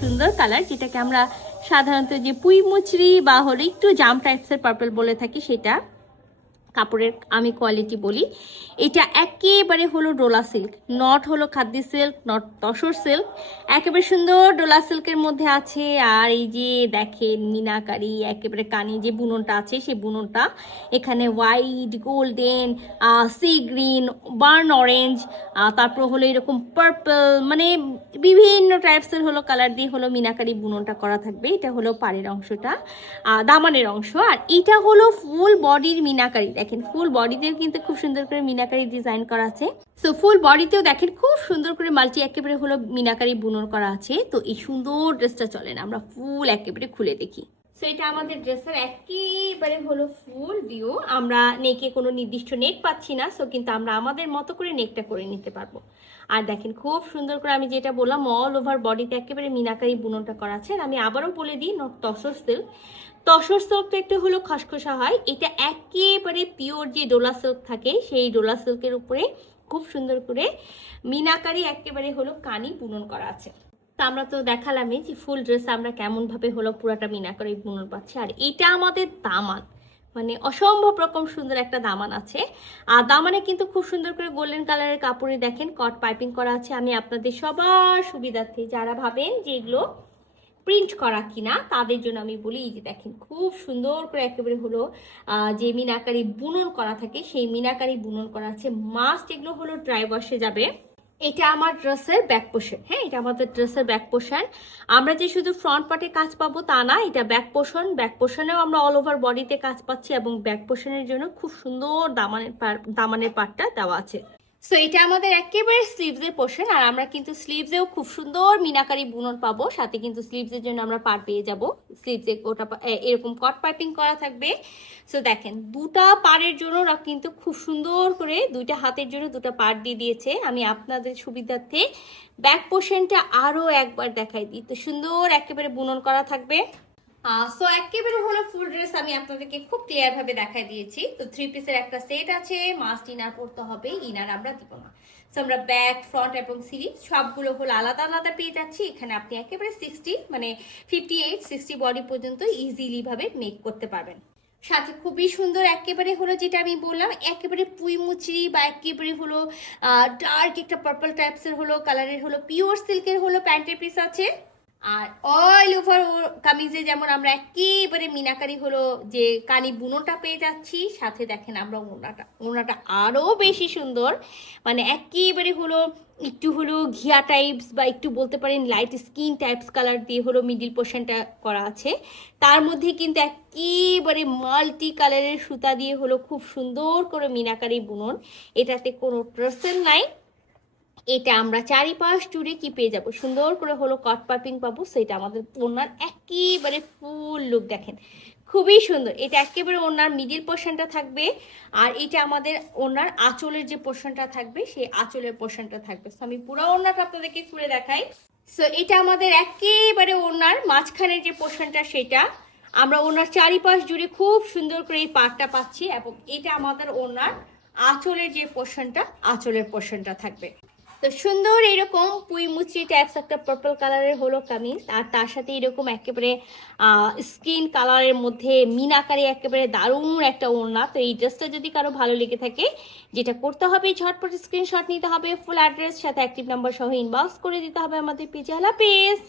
সুন্দর কালার, যেটাকে আমরা সাধারণত যে পুঁই মুচড়ি বা হলো একটু জাম টাইপসের পার্পল বলে থাকি, সেটা কাপড়ের আমি কোয়ালিটি বলি। এটা একেবারে হলো ডোলা সিল্ক, নট হলো খাদ্দি সিল্ক, নট তসর সিল্ক, একেবারে সুন্দর ডোলা সিল্কের মধ্যে আছে। আর এই যে দেখেন মিনাকারি একেবারে কানি যে বুননটা আছে, সেই বুননটা এখানে white, golden, sea green, burn orange, তারপর হলো এরকম পার্পল, মানে বিভিন্ন টাইপসের হলো কালার দিয়ে হলো মিনাকারি বুননটা করা থাকবে। এটা হলো পাড়ের অংশটা, দামানের অংশ। আর এটা হলো ফুল বডির মিনাকারি, দেখেন ফুল বডিতেও কিন্তু খুব সুন্দর করে মিনাকারি ডিজাইন করা আছে। সো ফুল বডিতেও দেখেন খুব সুন্দর করে মাল্টি একেবারে হলো মিনাকারি বুনন করা আছে। তো এই সুন্দর ড্রেসটা চলেন আমরা ফুল একেবারে খুলে দেখি। সো এটা আমাদের ড্রেসের একেবারে হলো ফুল ভিউ। আমরা নেকে কোনো নির্দিষ্ট নেক পাচ্ছি না, সো কিন্তু আমরা আমাদের মতো করে নেকটা করে নিতে পারবো। আর দেখেন খুব সুন্দর করে আমি যেটা বললাম অল ওভার বডিতে একেবারে মিনাকারি বুননটা করা আছে। আর আমি আবারও বলে দিই, নট তসর সিল্ক। তসর সিল্কটা একটু হলো খসখসা হয়, এটা একেবারে পিওর যে ডোলা সিল্ক থাকে, সেই ডোলা সিল্কের উপরে খুব সুন্দর করে মিনাকারি একেবারে হলো কানি বুনন করা আছে। তো আমরা তো দেখালামই যে ফুল ড্রেস আমরা কেমন ভাবে হলো পুরাটা মিনাকারি বুনন পাচ্ছি। আর এটা আমাদের দামান, মানে অসম্ভব রকম সুন্দর একটা দামান আছে। আর দামানে কিন্তু খুব সুন্দর করে গোল্ডেন কালারের কাপড়ে দেখেন কট পাইপিং করা আছে। আমি আপনাদের সবার সুবিধার্থে, যারা ভাবেন যে এগুলো প্রিন্ট করা কিনা, তাদের জন্য আমি বলি, এই যে দেখেন খুব সুন্দর করে একেবারে হলো যে মিনাকারি বুনন করা থাকে, সেই মিনাকারি বুনন করা আছে। মাস্ট এগুলো হলো ড্রাই ওয়াশে যাবে। এটা আমার ড্রেসের ব্যাক পোর্শন, হ্যাঁ এটা আমাদের ড্রেসের ব্যাক পোর্শন। আমরা যে শুধু ফ্রন্ট পার্টে কাজ পাবো তা না, এটা ব্যাক পোর্শন। ব্যাক পোর্শনেও আমরা অল ওভার বডিতে কাজ পাচ্ছি এবং ব্যাক পোর্শনের জন্য খুব সুন্দর দামানের পার্টটা দেওয়া আছে। সো এটা আমাদের একেবারে স্লিভসের পোর্শন। আর আমরা কিন্তু স্লিভসেও খুব সুন্দর মিনাকারি বুনন পাবো, সাথে কিন্তু স্লিভসের জন্য আমরা পার্ট পেয়ে যাবো। স্লিভসে ওটা এরকম কট পাইপিং করা থাকবে। সো দেখেন দুটা পাড়ের জন্য ওরা কিন্তু খুব সুন্দর করে দুইটা হাতের জন্য দুটা পার্ট দিয়ে দিয়েছে। আমি আপনাদের সুবিধার্থে ব্যাক পোর্শনটা আরও একবার দেখাই দিই। তো সুন্দর একেবারে বুনন করা থাকবে। সো একেবারে হলো ফুল ড্রেস আমি আপনাদেরকে খুব ক্লিয়ার ভাবে দেখাই দিয়েছি। তো 3 পিসের একটা সেট আছে, মাস্ট ইনার পড়তে হবে, ইনার আমরা দিব না। সো আমরা ব্যাক, ফ্রন্ট এবং স্লিভ সবগুলো হলো আলাদা আলাদা পেয়ে যাচ্ছি। এখানে আপনি একেবারে 60 মানে 58-60 বডি পর্যন্ত ইজিলি ভাবে মেক করতে পারবেন। সাথে খুবই সুন্দর একেবারে হলো যেটা আমি বললাম একেবারে পুঁই মুচড়ি বা একেবারে হলো ডার্ক একটা পার্পল টাইপসের হলো কালারের হলো পিওর সিল্কের হলো প্যান্টের পিস আছে। আর অল ওভার কামিজে যেমন আমরা একেবারে মিনাকারি হলো যে কানি বুনোটা পেয়ে যাচ্ছি, সাথে দেখেন আমরা ওড়নাটা আরো বেশি সুন্দর, মানে একেবারে হলো একটু হলো ঘিয়া টাইপস বা একটু বলতে পারেন লাইট স্কিন টাইপস কালার দিয়ে হলো মিডিল পোর্শনটা করা আছে। তার মধ্যে কিন্তু একেবারে মাল্টি কালারের সুতা দিয়ে হলো খুব সুন্দর করে মিনাকারি বুনন। এটাতে কোনো ট্রাসেল নাই। এটা আমরা চারিপাশ জুড়ে কি পেয়ে যাবো, সুন্দর করে হলো কট পাইপিং পাবো। সেটা আমাদের ওনার একেবারে ফুল লুক দেখেন খুবই সুন্দর। এটা একেবারে ওনার মিডিল পোর্শনটা থাকবে। আর এটা আমাদের ওনার আঁচলের যে পোর্শনটা থাকবে, সেই আঁচলের পোর্শনটা থাকবে। তো আমি পুরো ওনাটা আপনাদেরকে খুলে দেখাই। সো এটা আমাদের একেবারে ওনার মাঝখানের যে পোর্শনটা, সেটা আমরা ওনার চারিপাশ জুড়ে খুব সুন্দর করে এই পার্টটা পাচ্ছি। এবং এটা আমাদের ওনার আঁচলের যে পোর্শনটা, আঁচলের পোর্শনটা থাকবে। তো সুন্দর এরকম পুঁই মুচড়ি টাইপস একটা পার্পল কালারের হলো কামিজ, আর তার সাথে এরকম একেবারে স্কিন কালারের মধ্যে মিনাকারি একেবারে দারুণ একটা ওড়না। তো এই ড্রেসটা যদি কারো ভালো লেগে থাকে, যেটা করতে হবে ঝটপট স্ক্রিনশট নিতে হবে, ফুল অ্যাড্রেস সাথে অ্যাক্টিভ নাম্বার সহ ইনবক্স করে দিতে হবে আমাদের পেজে। আল্লাহ হাফেজ।